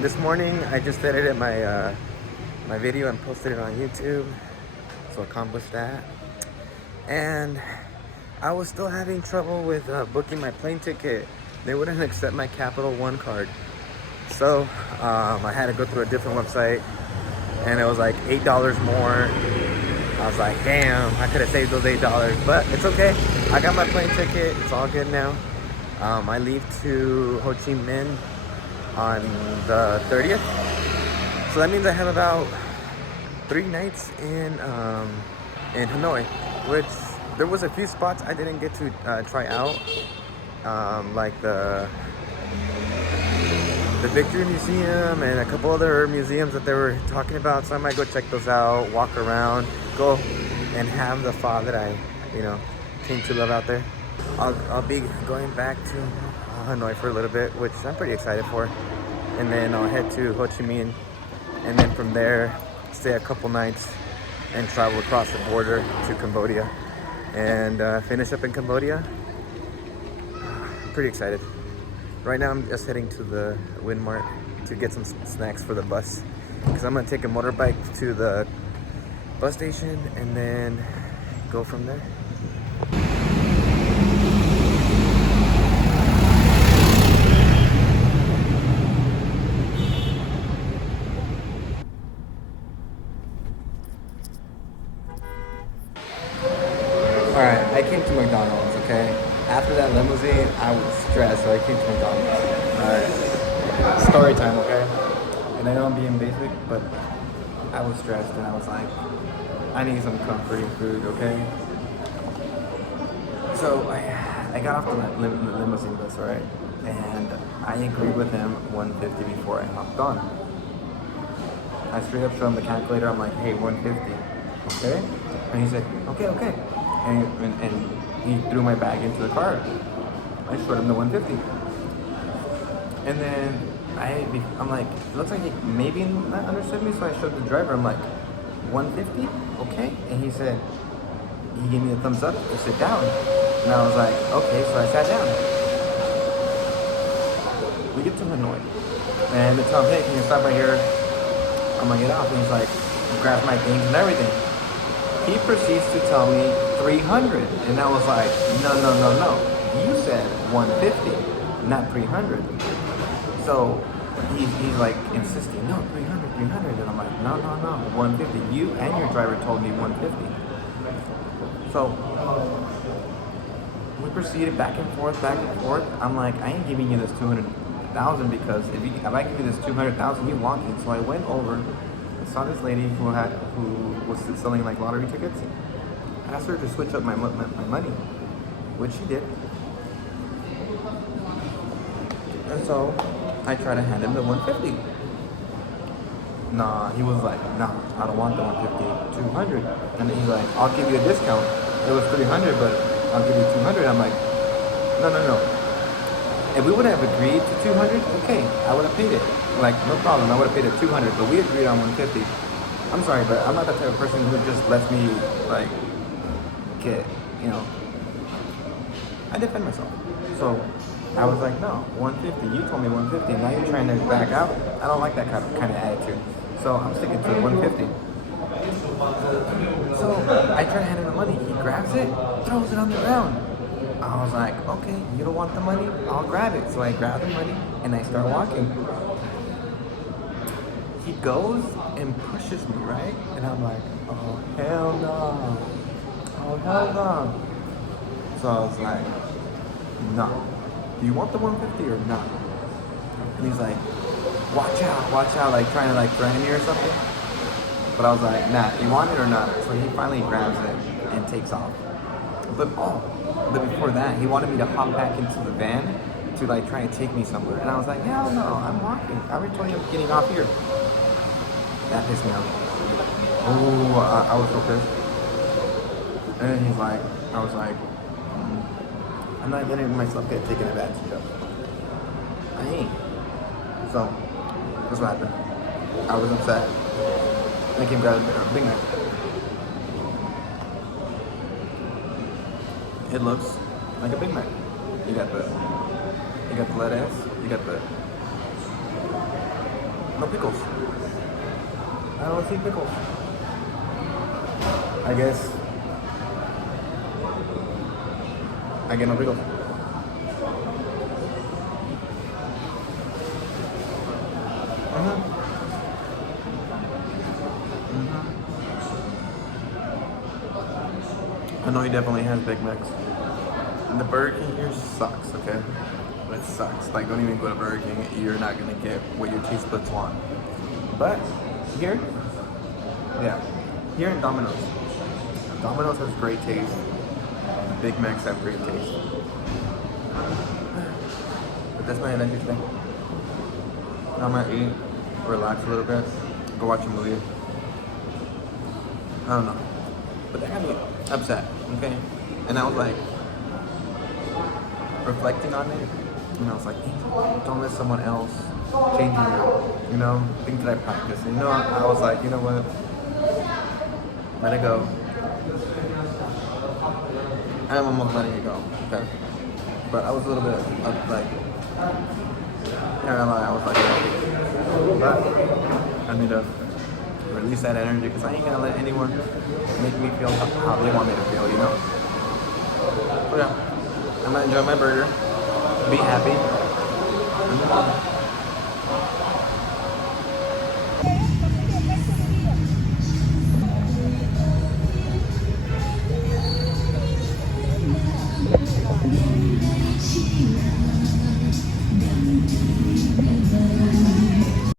This morning I just edited my video and posted it on YouTube, so accomplished that. And I was still having trouble with booking my plane ticket. They wouldn't accept my Capital One card, so I had to go through a different website, and it was like $8 more. I was like, damn, I could have saved those $8, but it's okay. I got my plane ticket. It's all good now. I leave to Ho Chi Minh on the 30th, so that means I have about 3 nights in Hanoi, which there was a few spots I didn't get to try out, like the Victory Museum and a couple other museums that they were talking about. So I might go check those out, walk around, go and have the pho that I came to love out there. I'll be going back to Hanoi for a little bit, which I'm pretty excited for, and then I'll head to Ho Chi Minh, and then from there stay a couple nights and travel across the border to Cambodia and finish up in Cambodia. I'm pretty excited. Right now I'm just heading to the Wind Mart to get some snacks for the bus, because I'm gonna take a motorbike to the bus station and then go from there. Alright, I came to McDonald's, okay? After that limousine, I was stressed, so I came to McDonald's. Alright, story time, okay? And I know I'm being basic, but I was stressed and I was like, I need some comforting food, okay? So I got off the limousine bus, right? And I agreed with him 150 before I hopped on. I straight up showed him the calculator. I'm like, hey, 150, okay? And he said, okay. And he threw my bag into the car. I showed him the 150. And then I'm like, it looks like he maybe not understood me, so I showed the driver. I'm like, 150, okay? And he said, he gave me a thumbs up to sit down. And I was like, okay, so I sat down. We get to Hanoi, and they tell him, hey, can you stop right here? I'm gonna get off. And he's like, grab my things and everything. He proceeds to tell me 300, and I was like, no. You said 150, not 300. So he's like insisting, no, 300, and I'm like, no, 150. You and your driver told me 150. So we proceeded back and forth. I'm like, I ain't giving you this 200,000, because if I give you this 200,000, you walking. So I went over and saw this lady who was selling like lottery tickets. I asked her to switch up my money, which she did. And so I tried to hand him the 150. Nah, he was like, nah, I don't want the 150, 200. And then he's like, I'll give you a discount. It was 300, but I'll give you 200. I'm like, no. If we would have agreed to 200, okay, I would have paid it. Like, no problem, I would have paid it 200, but we agreed on 150. I'm sorry, but I'm not the type of person who just lets me, like, get, I defend myself. So I was like, no, 150. You told me 150, and now you're trying to back out. I don't like that kind of attitude. So I'm sticking to 150. So I try to hand him the money. He grabs it, throws it on the ground. I was like, okay, you don't want the money? I'll grab it. So I grab the money and I start walking. He goes and pushes me, right? And I'm like, oh, hell no. So I was like, no. Do you want the 150 or not? And he's like, watch out, like trying to like threaten me or something. But I was like, nah, you want it or not? So he finally grabs it and takes off. But before that, he wanted me to hop back into the van to like try and take me somewhere. And I was like, hell no, I'm walking. I already told you I'm getting off here. That pissed me off. Oh, I was so pissed. And then I was like, I'm not letting myself get taken advantage of. I ain't. So, that's what happened. I was upset. And I came grab a Big Mac. It looks like a Big Mac. You got the lettuce, you got the No pickles. I don't see pickles. I guess I get no pickles. Hanoi definitely has Big Macs. The Burger King here sucks, okay? It sucks. Like, don't even go to Burger King. You're not gonna get what your taste buds want. But here, yeah, here in Domino's. Domino's has great taste. The Big Macs have great taste. But that's my adventure today. I'm gonna eat, relax a little bit, go watch a movie. I don't know. But that had me upset, okay? And I was like, reflecting on it, and I was like, don't let someone else change you, you know, things that I practice. And, you know, I was like, you know what? Let it go. I'm almost letting it go, okay? But I was a little bit like, I don't know, I was like, but I need to release that energy because I ain't gonna let anyone make me feel how they want me to feel, you know? But yeah, I'm gonna enjoy my burger, be happy.